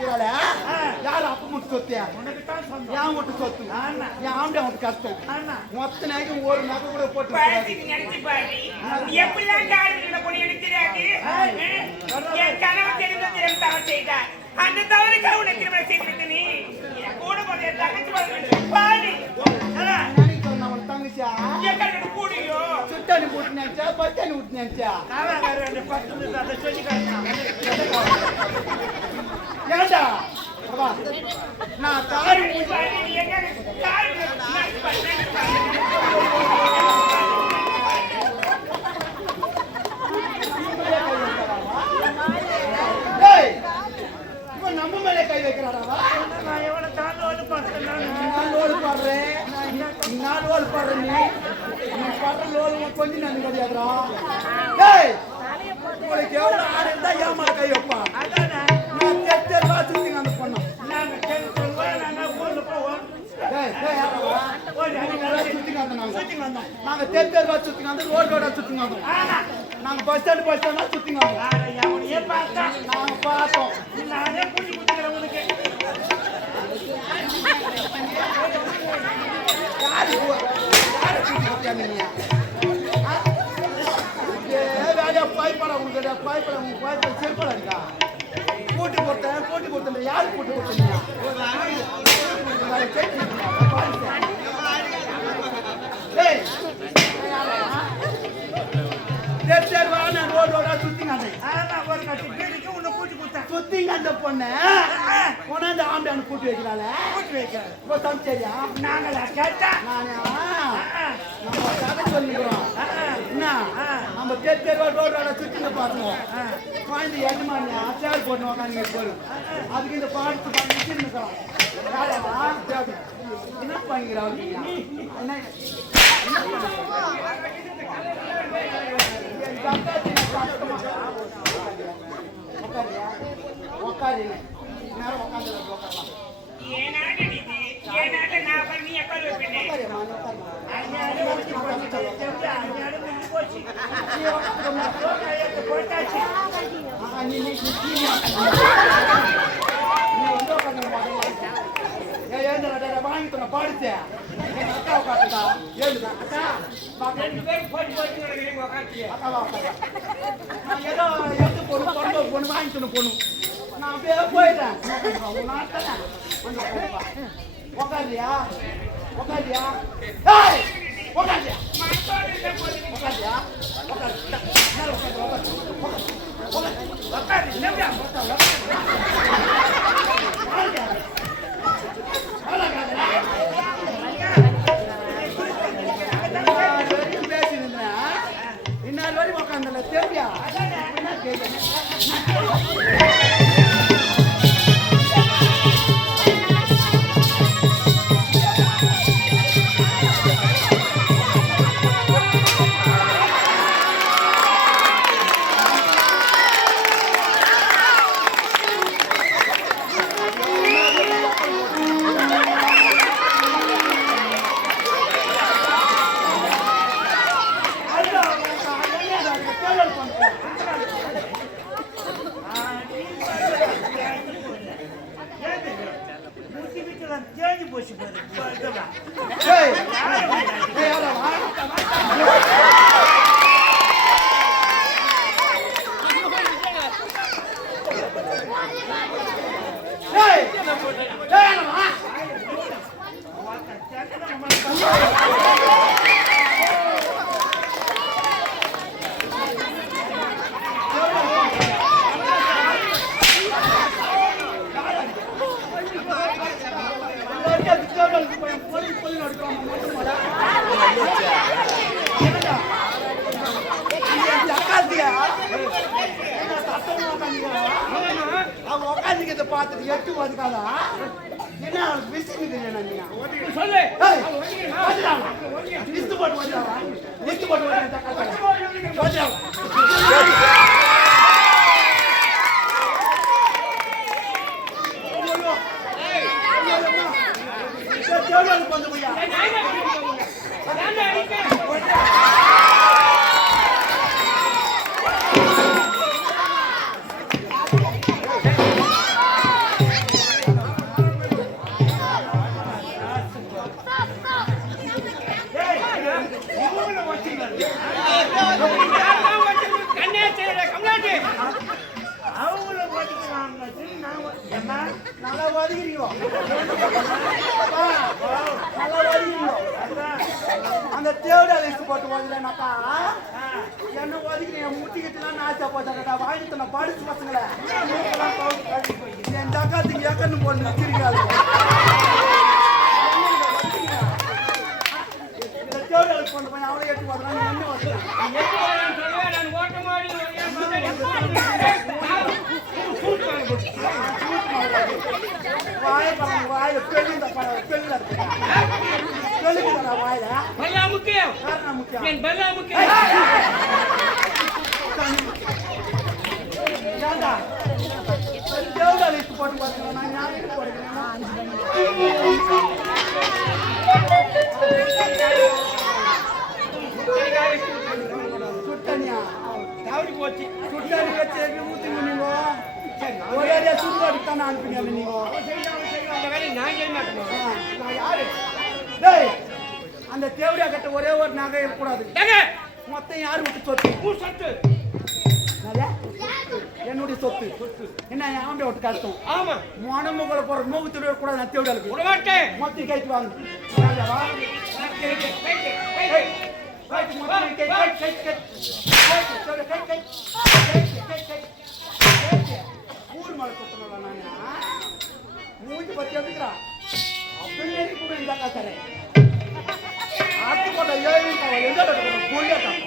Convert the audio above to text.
யாரு அப்ப மட்டும் சொத்தியா ஏன் மட்டும் சொத்து என் ஆம்பளை மட்டும் கஷ்டம் மொத்த நேரம் ஒரு நகை கூட போட்டு நினைச்சு பாரு எப்படிலாம் காரணம் போய் எனக்கு தெரியாது என் கணவன் தெரிந்த தவறு செய்தார் அந்த தவறுக்காக உனக்கு திருமணம் செய்திருக்க நீ கூட போது தங்கச்சி பாரு தங்கச்சியா கூடியோ சுட்டாணி போட்டு நினைச்சா பத்தாணி விட்டு நினைச்சா ஏண்டா நான் காரி நம்ம மேலே கை வைக்கிறாடாவா நான் எவ்வளவு தாண்டோடு பாடுறேன் நான் லோல் பாடுறேன் நீ பாடுற லோல் கொஞ்சம் நன்றி கிடையாதுரா உங்களுக்கு எவ்வளவு ஆடு இருந்தா ஏமாற கை வைப்பா நான் தெருவா சுத்திங்க அந்த பொண்ணு நாங்க தெருவா சுத்திங்க அந்த ரோடோட சுத்திங்க நாங்க பஸ் ஸ்டாண்ட் சுத்திங்க நாங்க பார்த்தோம் வேலையா பாய்ப்படா உங்க பாய்ப்பட உங்க பாய்ப்பட செருப்படா இருக்கா போட்டி கொடுத்தேன் யாரு போட்டி கொடுத்தீங்க சரி வா நான் ரோடோட சுத்திங்க ஒரு கட்டி பேருக்கு உன்னை கூட்டி கொடுத்தேன் சுத்திங்க அந்த பொண்ணு கொண்டாந்து ஆம்பளை கூட்டி வைக்கிறாள் கூட்டி வைக்கிறேன் இப்போ சமைச்சரியா நாங்களா கேட்டா நம்ம கதை சொல்லிக்கிறோம் என்ன நம்ம தெருவா ரோடோட சுத்திங்க பார்த்துவோம் குழந்தை எஜமானியா சேர் போட்டு உக்காந்து போறோம் அதுக்கு இந்த பாட்டு பண்ணிட்டு என்ன பண்ணிக்கிறாங்க வாங்கிட்டு பாடுச்சே அக்காவை காட்டுதா ஏழுதா அக்கா ஏதோ எடுத்து போகணும் பொண்ணு வாங்கிட்டு போகணும் நான் அப்படியே போயிட்டேன் உக்காந்தியா உக்காந்தியா உக்காந்தியா உக்காந்தியா இன்னொரு வரை உக்காந்தல தெரியா பார்த்துட்டு எட்டு வந்துக்காதா என்ன அவனுக்கு விசிட்டு சொல்லு லிஸ்ட் போட்டு வந்துடா லிஸ்ட் போட்டு வந்து கண்ணே தெரியல கம்லாட்டி அவங்கள ஒதுக்கிறாங்க என்ன நல்லா ஒதுக்கிறீங்க நல்லா ஒதுக்கிறீங்க அந்த தேவடா லிஸ்ட் போட்டு ஒதுக்கலனாக்கா என்ன ஒதுக்கிறீங்க முட்டிக்கிட்டுலாம் நாச்சா போட்டாக்கா வாங்கிட்டு நான் படிச்சு பசங்கள என் தக்காத்துக்கு ஏக்கன்னு போட்டு வச்சிருக்காங்க இந்த தேவடா லிஸ்ட் கொண்டு போய் அவளை எட்டு போடுறாங்க என்ன வாயில பெரிய வாயில பல்லா முக்கியம் என் பல்லா முக்கியம் ஏண்டா தேவடா லிஸ்ட் போட்டு பார்த்தீங்கன்னா நான் ஞாபகம் போடுறேன் சுட்டனியா தவறி போச்சு சுட்டனி வச்சு ஊத்தி நீங்க ஒரே சுடுகாடு தானே அனுப்பிங்க நீங்க அந்த வேலையை நான் செய்ய மாட்டேன் நான் யாரு டேய் அந்த தேவடியா கட்ட ஒரே ஒரு நகை இருக்கக்கூடாது மொத்தம் யாரு விட்டு சொத்து சொத்து என்னுடைய சொத்து என்ன ஆம்பளை விட்டு கஷ்டம் ஆமா மனமுகளை போற மூகுத்து விடக்கூடாது நான் தேவடியாளுக்கு விட மாட்டேன் மொத்தம் கைக்கு வாங்க ஊர் மலை சுத்தணும் மூஞ்சி பத்தி எப்படிக்கிறா அப்படியே கூட இருந்தாங்க சரி ஆத்து போட்ட ஏழு எந்த பொய்யாட்டம்